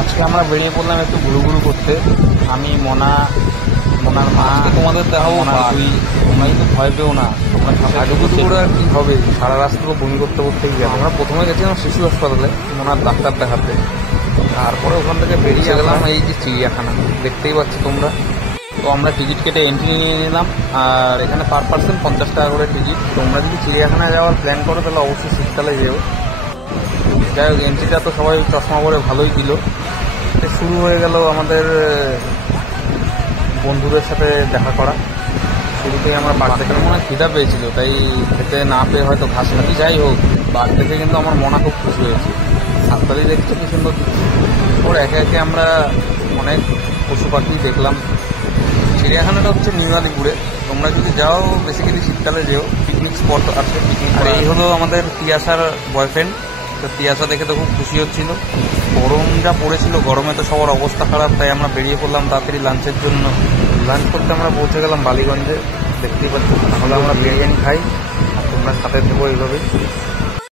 আজকে আমরা বেরিয়ে পড়লাম একটু ঘুরু করতে। আমি মোনার মা, তোমাদের দেখাবো তুই, তোমরা কিন্তু ভয় পেও না। তোমরা করে আর কি হবে, সারা রাস্তা তো বমি করতেই গেল। আমরা প্রথমে গেছিলাম শিশু হাসপাতালে মোনার ডাক্তার দেখাতে, তারপরে ওখান থেকে বেরিয়ে গেলাম এই যে চিড়িয়াখানা দেখতেই পাচ্ছ তোমরা। তো আমরা টিকিট কেটে এন্ট্রি নিয়ে নিলাম, আর এখানে পার পার্সন 50 টাকা করে টিকিট। তোমরা যদি চিড়িয়াখানায় যাওয়ার প্ল্যান করো তাহলে অবশ্যই শীতকালে যেও। যাই হোক, এন্ট্রিটা তো সবাই চশমা পরে ভালোই দিল। শুরু হয়ে গেল আমাদের বন্ধুদের সাথে দেখা করা। শুরুতেই আমরা বাঘ দেখে মনে খিদা পেয়েছিল, তাই খেতে না পেয়ে হয়তো ঘাস খাচ্ছি। যাই হোক, বাঘ দেখে কিন্তু আমার মনে খুব খুশি হয়েছে। সাততালি দেখতে কি সুন্দর। ওর একে একে আমরা অনেক পশু পাখি দেখলাম। চিড়িয়াখানাটা হচ্ছে নিউ আলিপুরে। তোমরা যদি যাও বেসিক্যালি শীতকালে যেও, পিকনিক স্পট আছে পিকনিক। আর এই হলো আমাদের তিয়াসার বয়ফ্রেন্ড। তো তিয়াসা দেখে তো খুব খুশি হচ্ছিল। গরম যা পড়েছিল, গরমে তো সবার অবস্থা খারাপ, তাই আমরা বেরিয়ে পড়লাম তাড়াতাড়ি লাঞ্চের জন্য। লাঞ্চ করতে আমরা পৌঁছে গেলাম বালিগঞ্জে। দেখতেই পাচ্ছি, তাহলে আমরা বিরিয়ানি খাই আর তোমরা সাথে দেবো এইভাবেই।